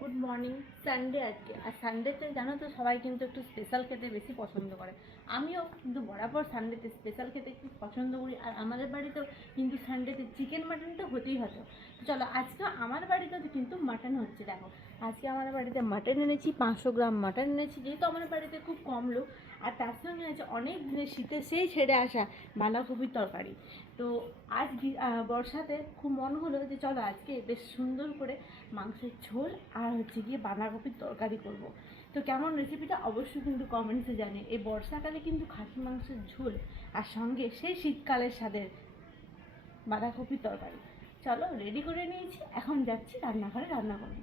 Good morning. Sunday আজকে, আর সানডেতে জানো তো সবাই কিন্তু একটু স্পেশাল খেতে বেশি পছন্দ করে। আমিও কিন্তু বরাবর সানডেতে স্পেশাল খেতে একটু পছন্দ করি, আর আমাদের বাড়িতেও কিন্তু সানডেতে চিকেন মাটনটা হতেই হতো। তো চলো, আজকে আমার বাড়িতে কিন্তু মাটন হচ্ছে। দেখো, আজকে আমার বাড়িতে মাটন এনেছি, 500 গ্রাম মাটন এনেছি, যেহেতু আমার বাড়িতে খুব কম লোক। আর তার সঙ্গে আছে অনেক দিনের শীতে সেই ছেড়ে আসা বাঁধাকপির তরকারি। তো আজ বর্ষাতে খুব মন হলো যে চলো আজকে বেশ সুন্দর করে মাংসের ঝোল আর হচ্ছে গিয়ে বাঁধাকপির তরকারি করব। তো কেমন রেসিপিটা অবশ্যই কিন্তু কমেন্টসে জানিয়ে। এই বর্ষাকালে কিন্তু খাসি মাংসের ঝোল আর সঙ্গে সেই শীতকালের স্বাদের বাঁধাকপির তরকারি। চলো, রেডি করে নিয়েছি, এখন যাচ্ছি রান্নাঘরে রান্না করবো।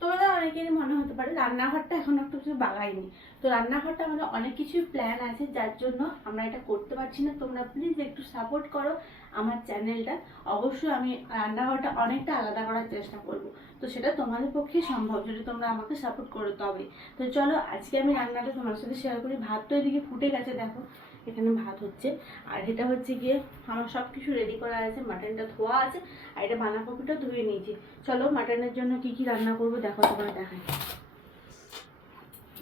তোমাদের অনেকেরই মনে হতে পারে রান্নাঘরটা এখন একটু কিছু বাগাইনি। তো রান্নাঘরটা আমাদের অনেক কিছুই প্ল্যান আছে, যার জন্য আমরা এটা করতে পারছি না। তোমরা প্লিজ একটু সাপোর্ট করো আমার চ্যানেলটা। অবশ্যই আমি রান্নাঘরটা অনেকটা আলাদা করার চেষ্টা করব। তো সেটা তোমাদের পক্ষে সম্ভব যদি তোমরা আমাকে সাপোর্ট করো তবে। তো চলো, আজকে আমি রান্নাটা তোমার সাথে শেয়ার করি। ভাত তো এদিকে ফুটে গেছে, দেখো এখানে ভাত হচ্ছে। আর এটা হচ্ছে গিয়ে আমার সব কিছু রেডি করা আছে, মাটনটা ধোয়া আছে, আর এটা বাঁধাকপিটা ধুয়ে নিয়েছি। চলো, মাটনের জন্য কি কি রান্না করবো দেখো, তোমরা দেখাই।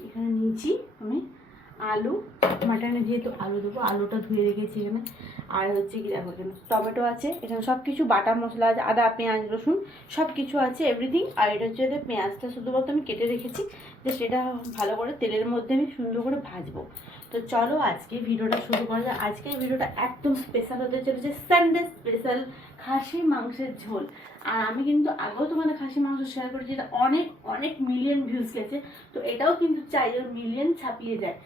এখানে নিয়েছি আমি আলু, মাটনে যেহেতু আলু দেবো, আলুটা ধুয়ে রেখেছি এখানে। আর হচ্ছে কি দেখো, এখানে টমেটো আছে, এখানে সব কিছু বাটা মশলা আছে, আদা পেঁয়াজ রসুন সব কিছু আছে, এভরিথিং। আর এটা হচ্ছে পেঁয়াজটা শুধুমাত্র আমি কেটে রেখেছি, যে সেটা ভালো করে তেলের মধ্যে আমি সুন্দর করে ভাজবো। তো চলো আজকে ভিডিওটা শুরু করা যায়। আজকের ভিডিওটা একদম স্পেশাল হতে চলেছে, সানডে স্পেশাল খাসি মাংসের ঝোল। আর আমি কিন্তু আগেও তোমাদের খাসি মাংস শেয়ার করেছি, যেটা অনেক অনেক মিলিয়ন ভিউজ গেছে। তো এটাও কিন্তু চাই যে মিলিয়ন ছাপিয়ে যায়।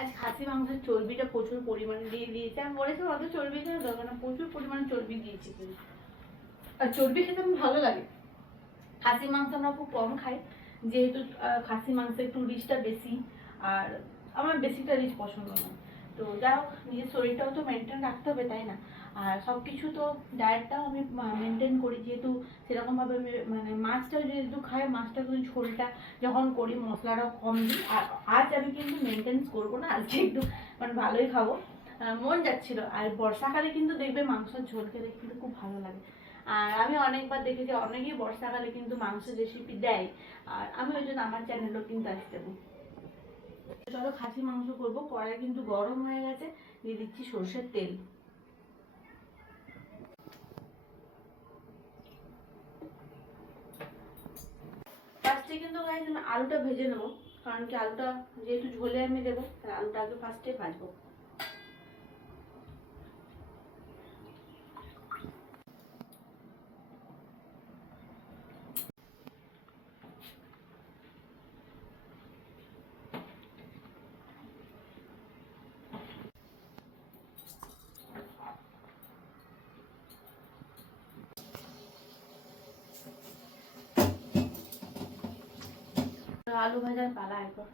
আজ খাসি মাংসের চর্বিটা প্রচুর পরিমাণে দিয়ে দিয়েছে। আমি বলেছিলাম অত চর্বি দেওয়ার দরকার না, প্রচুর পরিমাণে চর্বি দিয়েছি কিন্তু। আর চর্বি খেতে আমার ভালো লাগে। খাসি মাংস আমরা খুব কম খাই, যেহেতু খাসি মাংসে একটু রিচটা বেশি, আর আমার বেশিটা রিচ পছন্দ না। তো যাই হোক, নিজের শরীরটাও তো মেনটেন রাখতে হবে, তাই না? আর সব কিছু তো ডায়েটটাও আমি মেনটেন করি, যেহেতু সেরকমভাবে আমি মানে মাছটা যেহেতু খাই, মাছটা কিন্তু ঝোলটা যখন করি মশলাটাও কম দিই। আর আজ আমি কিন্তু মেনটেন্স করবো না, আজকে একটু মানে ভালোই খাবো, মন যাচ্ছিল। আর বর্ষাকালে কিন্তু দেখবে মাংসের ঝোল খেতে কিন্তু খুব ভালো লাগে। আর আমি অনেকবার দেখেছি অনেকেই বর্ষাকালে কিন্তু মাংসের রেসিপি দেয়, আর আমি ওই জন্য আমার চ্যানেলও কিন্তু আসতে দেবো। চলো খাসি মাংস করবো। কড়াই কিন্তু গরম হয়ে গেছে, দিয়ে দিচ্ছি সর্ষের তেল। ফার্স্টে কিন্তু গাইস আমি আলুটা ভেজে নেবো, কারণ কি আলুটা যেহেতু ঝোলে আমি দেবো, আলুটা আগে ফার্স্টে ভাজবো। আলু ভাজার পালা একবার।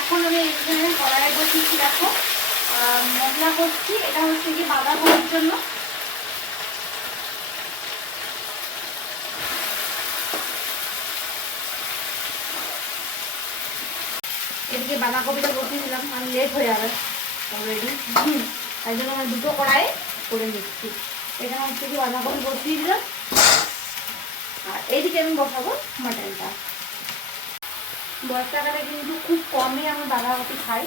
এখন আমি এখানে কড়াই বসিয়েছি, দেখো মশলা করছি। এটা হচ্ছে কি বাঁধাকপির জন্য। এদিকে বাঁধাকপিটা বসিয়ে দিলাম, আর লেট হয়ে যাবে। অলরেডি। তাই জন্য আমি দুটো কড়াইয়ে করে নিচ্ছি। এখানে হচ্ছে কি বাঁধাকপি বসিয়ে দিলাম, আর এইদিকে আমি বসাবো মাটনটা। বর্ষাকালে কিন্তু খুব কমই আমি বাঁধাকপি খাই।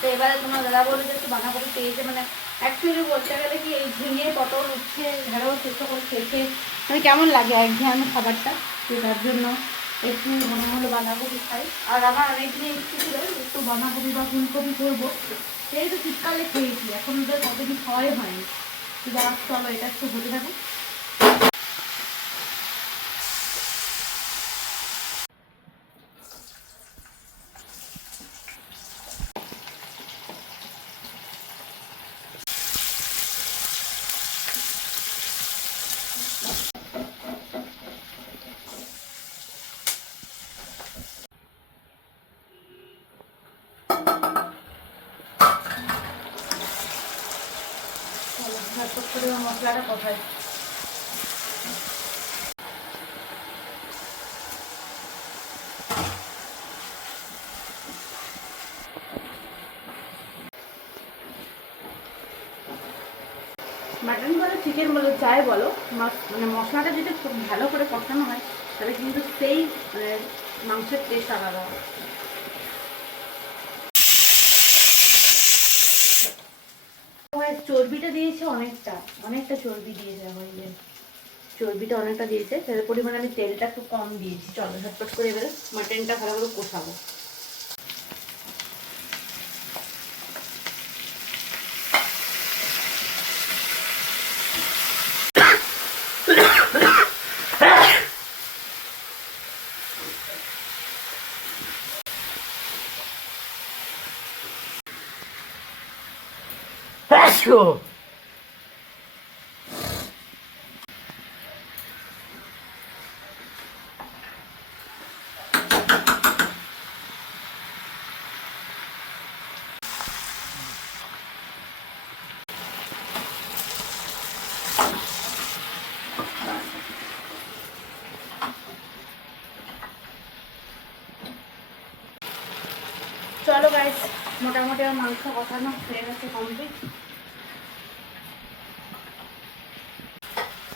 তো এবারে তোমার দাদা বলে যে একটু বাঁধাকপি পেয়েছে, মানে অ্যাকচুয়ালি বলতে গেলে কি এই ঝিঙে পটল উচ্ছে ঢেঁড়স সেসব করে খেতে মানে কেমন লাগে একঘেয়েমি খাবারটা, তো তার জন্য একটু মনে হলো বাঁধাকপি খাই। আর আমার অনেকদিন ইচ্ছে ছিল একটু বাঁধাকপি বা ফুলকপি করবো, সেই তো শীতকালে খেয়েছি, এখন তো কতদিন খাওয়াই হয়নি। তো যা চলো এটা একটু হতে থাকো। ঝটপট করে মশলাটা কষাই। মাটন বলো চিকেন বলো যাই বলো, মানে মশলাটা যদি খুব ভালো করে কষানো হয় তাহলে কিন্তু সেই মানে মাংসের টেস্ট আলাদা হয়। চর্বিটা দিয়েছে অনেকটা, অনেকটা চর্বি দিয়েছে হইলে, চর্বিটা অনেকটা দিয়েছে, তার পরিমাণে আমি তেলটা একটু কম দিয়েছি। চলো ঝটপট করে এবারে মাটনটা ভালো করে কষাবো। চলো গাইস, মোটামুটি আমার মাংস কষানো হয়ে গেছে কমপ্লিট।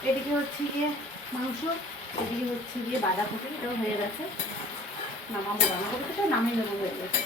এদিকে হচ্ছে গিয়ে মাংস, এদিকে হচ্ছে গিয়ে বাঁধাকপি, এটাও হয়ে গেছে। নামাবো, বাঁধাকপিটা নামিয়ে নেবো, হয়ে গেছে।